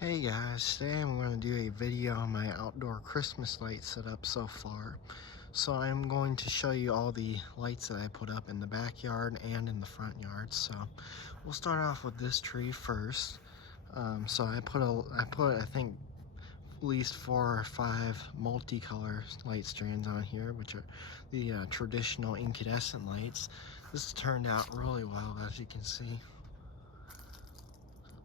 Hey guys, today I'm going to do a video on my outdoor Christmas light setup so far. So I'm going to show you all the lights that I put up in the backyard and in the front yard. So we'll start off with this tree first. So I put I think at least 4 or 5 multicolor light strands on here, which are the traditional incandescent lights. This turned out really well, as you can see.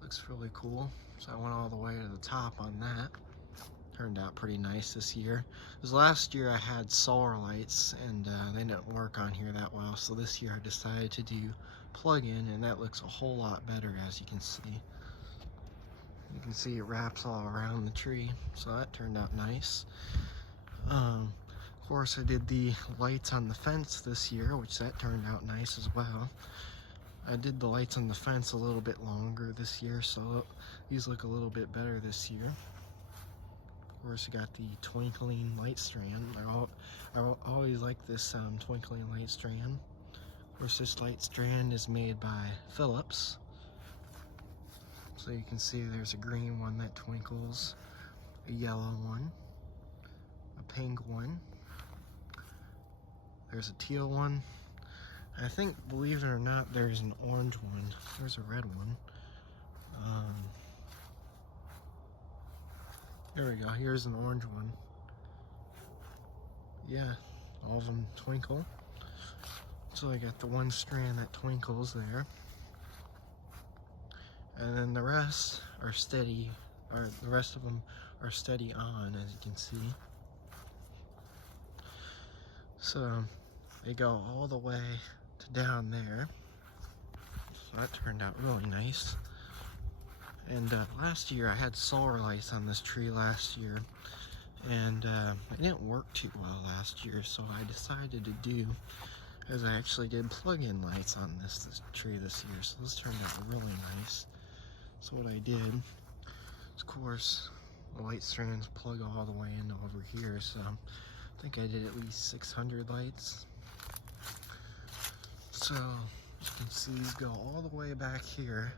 Looks really cool. So I went all the way to the top on that. Turned out pretty nice this year. Because last year I had solar lights and they didn't work on here that well. So this year I decided to do plug-in, and that looks a whole lot better, as you can see. You can see it wraps all around the tree. So that turned out nice. Of course I did the lights on the fence this year, which that turned out nice as well. I did the lights on the fence a little bit longer this year, so these look a little bit better this year. Of course, you got the twinkling light strand. I always like this twinkling light strand. Of course, this light strand is made by Philips. So you can see there's a green one that twinkles, a yellow one, a pink one, there's a teal one. I think, believe it or not, there's an orange one. There's a red one. There we go. Here's an orange one. Yeah, all of them twinkle. So I got the one strand that twinkles there. And then the rest are steady, or the rest of them are steady on, as you can see. So they go all the way to down there. So that turned out really nice. And last year I had solar lights on this tree last year, and it didn't work too well last year, so I decided to do, as I actually did plug-in lights on this tree this year. So this turned out really nice. So what I did is, of course, the light strands plug all the way into over here, so I think I did at least 600 lights. So you can see these go all the way back here.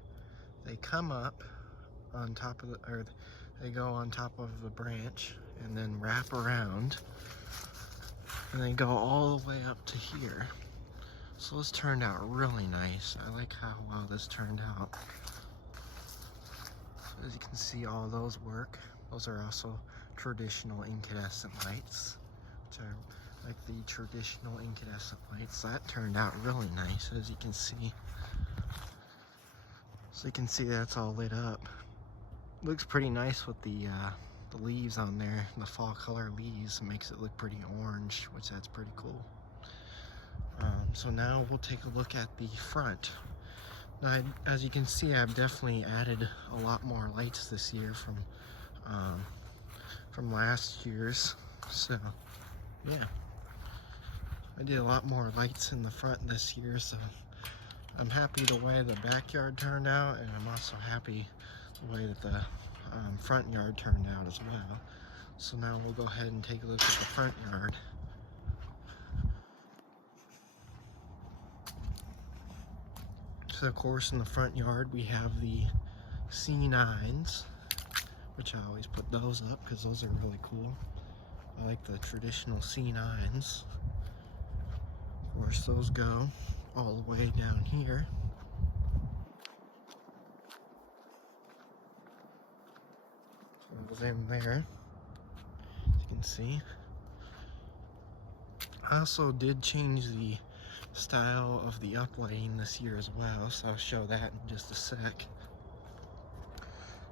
They come up on top of they go on top of the branch and then wrap around, and they go all the way up to here. So this turned out really nice. I like how well this turned out. So as you can see, all those work. Those are also traditional incandescent lights, which are like the traditional incandescent lights. That turned out really nice, as you can see. So you can see that's all lit up. Looks pretty nice with the leaves on there, the fall color leaves. It makes it look pretty orange, which that's pretty cool. So now we'll take a look at the front. Now, as you can see, I've definitely added a lot more lights this year from last year's. So yeah, I did a lot more lights in the front this year, so I'm happy the way the backyard turned out, and I'm also happy the way that the front yard turned out as well. So now we'll go ahead and take a look at the front yard. So of course, in the front yard we have the C9s, which I always put those up because those are really cool. I like the traditional C9s. Of course, those go all the way down here. Goes in there, as you can see. I also did change the style of the uplighting this year as well, so I'll show that in just a sec.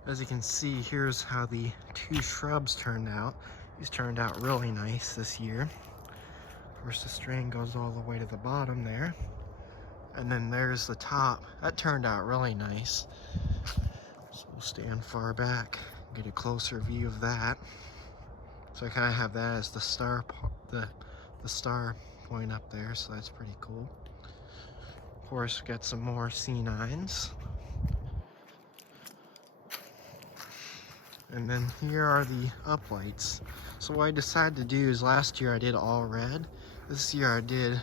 As you can see, here's how the 2 shrubs turned out. These turned out really nice this year. Of course, the string goes all the way to the bottom there. And then there's the top. That turned out really nice. So we'll stand far back, get a closer view of that. So I kind of have that as the star, the star point up there, so that's pretty cool. Of course, we got some more C9s. And then here are the uplights. So what I decided to do is, last year I did all red. This year I did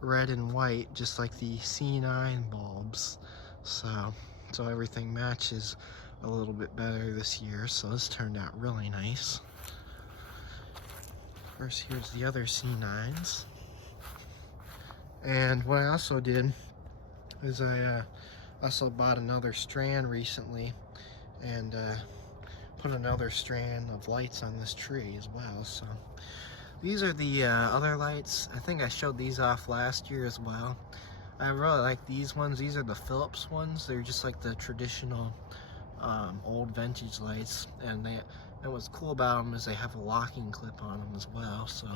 red and white, just like the C9 bulbs. So everything matches a little bit better this year, so this turned out really nice. Of course, here's the other C9s. And what I also did is I also bought another strand recently and put another strand of lights on this tree as well. So these are the other lights. I think I showed these off last year as well. I really like these ones. These are the Philips ones. They're just like the traditional old vintage lights, and what's cool about them is they have a locking clip on them as well, so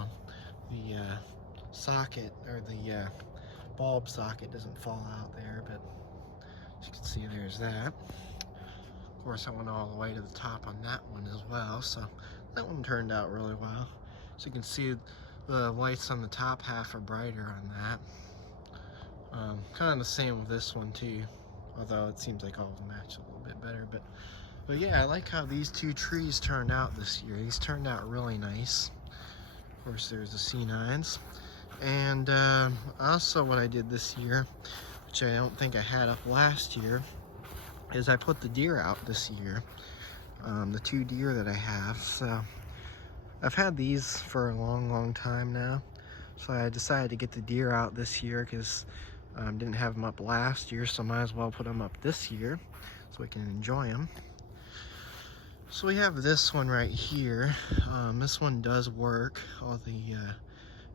the socket, or the bulb socket, doesn't fall out there. But as you can see, there's that. Of course, I went all the way to the top on that one as well, so that one turned out really well. So you can see the lights on the top half are brighter on that. Kind of the same with this one too, although it seems like all of them match a little bit better. But yeah, I like how these two trees turned out this year. These turned out really nice. Of course, there's the C9s. And also what I did this year, which I don't think I had up last year, is I put the deer out this year. The two deer that I have. So I've had these for a long time now. So I decided to get the deer out this year because didn't have them up last year, so might as well put them up this year so we can enjoy them. So we have this one right here. This one does work. I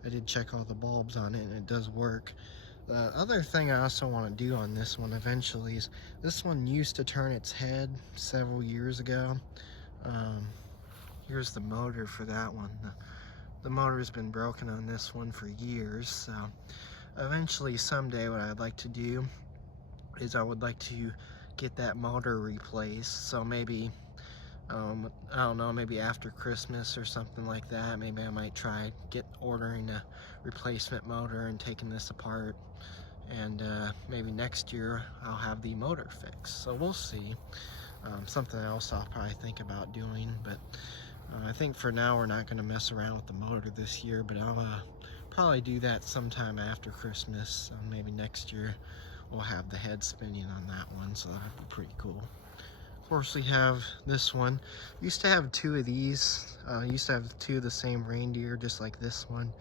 did check all the bulbs on it, and it does work. The other thing I also want to do on this one eventually is, this one used to turn its head several years ago. Here's the motor for that one. The motor's been broken on this one for years, so eventually someday what I'd like to do is I would like to get that motor replaced. So maybe, I don't know, maybe after Christmas or something like that, maybe I might try ordering a replacement motor and taking this apart, and maybe next year I'll have the motor fixed. So we'll see. Something else I'll probably think about doing, but I think for now we're not going to mess around with the motor this year, but I'll probably do that sometime after Christmas. Maybe next year we'll have the head spinning on that one, so that'd be pretty cool. Of course, we have this one. Used to have two of these. Used to have two of the same reindeer, just like this one,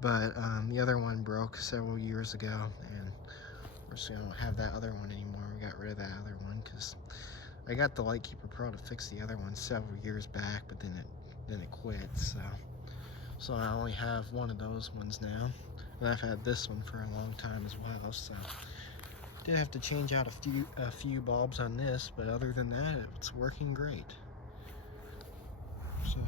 but the other one broke several years ago, and of course we don't have that other one anymore. We got rid of that other one because I got the Lightkeeper Pro to fix the other one several years back, but then it quit. So I only have one of those ones now, and I've had this one for a long time as well. So did have to change out a few bulbs on this, but other than that, it's working great. So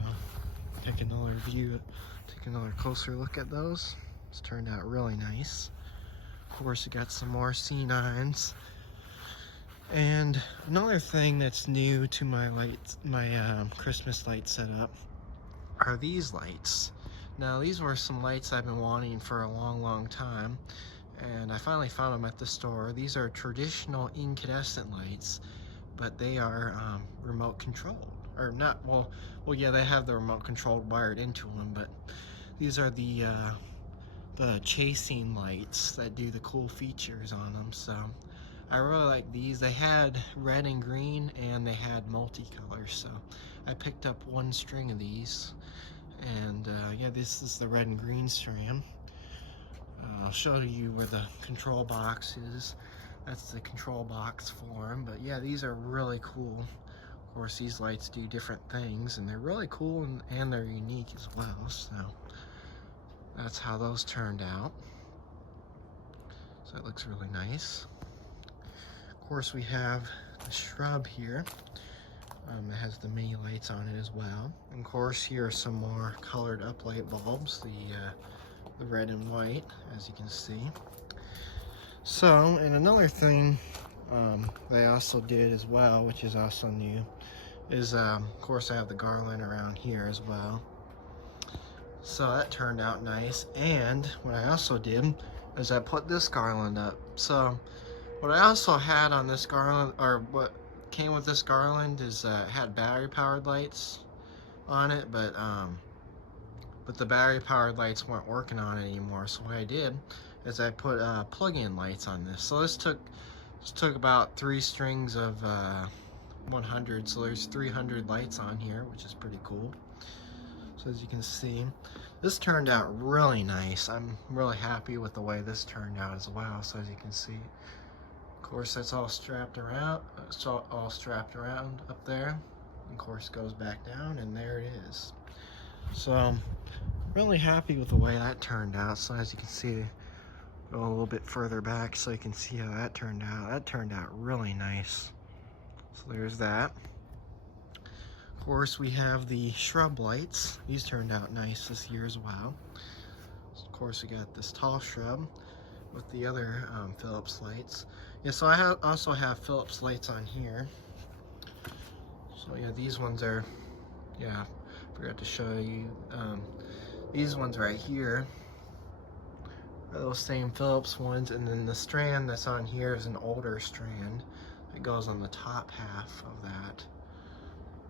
take another closer look at those. It's turned out really nice. Of course, we got some more C9s. And another thing that's new to my Christmas light setup are these lights. Now, these were some lights I've been wanting for a long time, and I finally found them at the store. These are traditional incandescent lights, but they are remote controlled, or not. Well, yeah, they have the remote controlled wired into them, but these are the chasing lights that do the cool features on them. So I really like these. They had red and green, and they had multicolor, so I picked up one string of these. And yeah, this is the red and green strand. I'll show you where the control box is. That's the control box for them. But yeah, these are really cool. Of course, these lights do different things, and they're really cool, and they're unique as well. So that's how those turned out. So it looks really nice. Of course, we have the shrub here. It has the mini lights on it as well. And of course, here are some more colored uplight bulbs, the red and white, as you can see. So, and another thing they also did as well, which is also new, is of course I have the garland around here as well. So that turned out nice. And what I also did is I put this garland up. So what I also had on this garland, or what came with this garland, is it had battery powered lights on it, but the battery powered lights weren't working on it anymore. So what I did is I put plug-in lights on this. So this took about 3 strings of 100, so there's 300 lights on here, which is pretty cool. So as you can see, this turned out really nice. I'm really happy with the way this turned out as well. So as you can see, of course, that's all strapped around. It's all strapped around up there. Of course, goes back down, and there it is. So I'm really happy with the way that turned out. So as you can see, go a little bit further back so you can see how that turned out. That turned out really nice. So there's that. Of course, we have the shrub lights. These turned out nice this year as well. So of course, we got this tall shrub with the other Philips lights. Yeah, so I also have Philips lights on here. So yeah, these ones are, yeah, forgot to show you. These ones right here are those same Philips ones, and then the strand that's on here is an older strand that goes on the top half of that.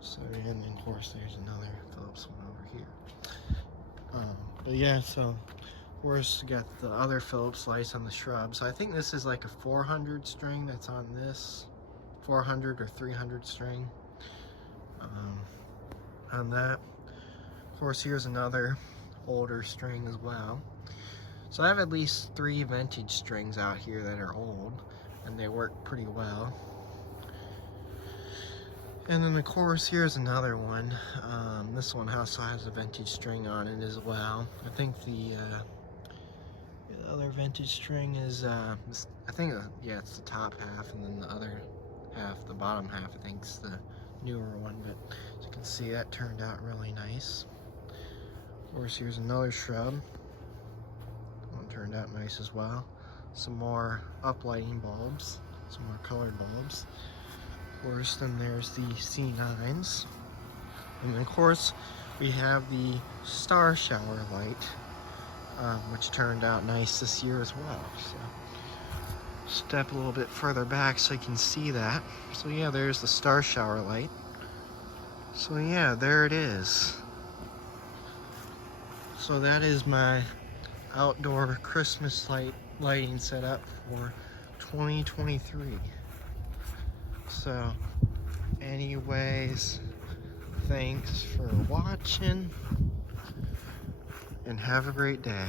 So, and then of course there's another Philips one over here. But yeah, so of course we got the other Philips lights on the shrub. So I think this is like a 400 string that's on this, 400 or 300 string on that. Of course, here's another older string as well. So I have at least 3 vintage strings out here that are old, and they work pretty well. And then of course, here's another one. This one also has a vintage string on it as well. I think the other vintage string is, I think, yeah, it's the top half, and then the other half, the bottom half, I think is the newer one. But as you can see, that turned out really nice. Of course, here's another shrub. One turned out nice as well. Some more uplighting bulbs, some more colored bulbs. Of course, then there's the C9s. And then of course, we have the star shower light, which turned out nice this year as well. So, step a little bit further back so you can see that. So yeah, there's the star shower light. So yeah, there it is. So that is my outdoor Christmas lighting setup for 2023. So anyways, thanks for watching and have a great day.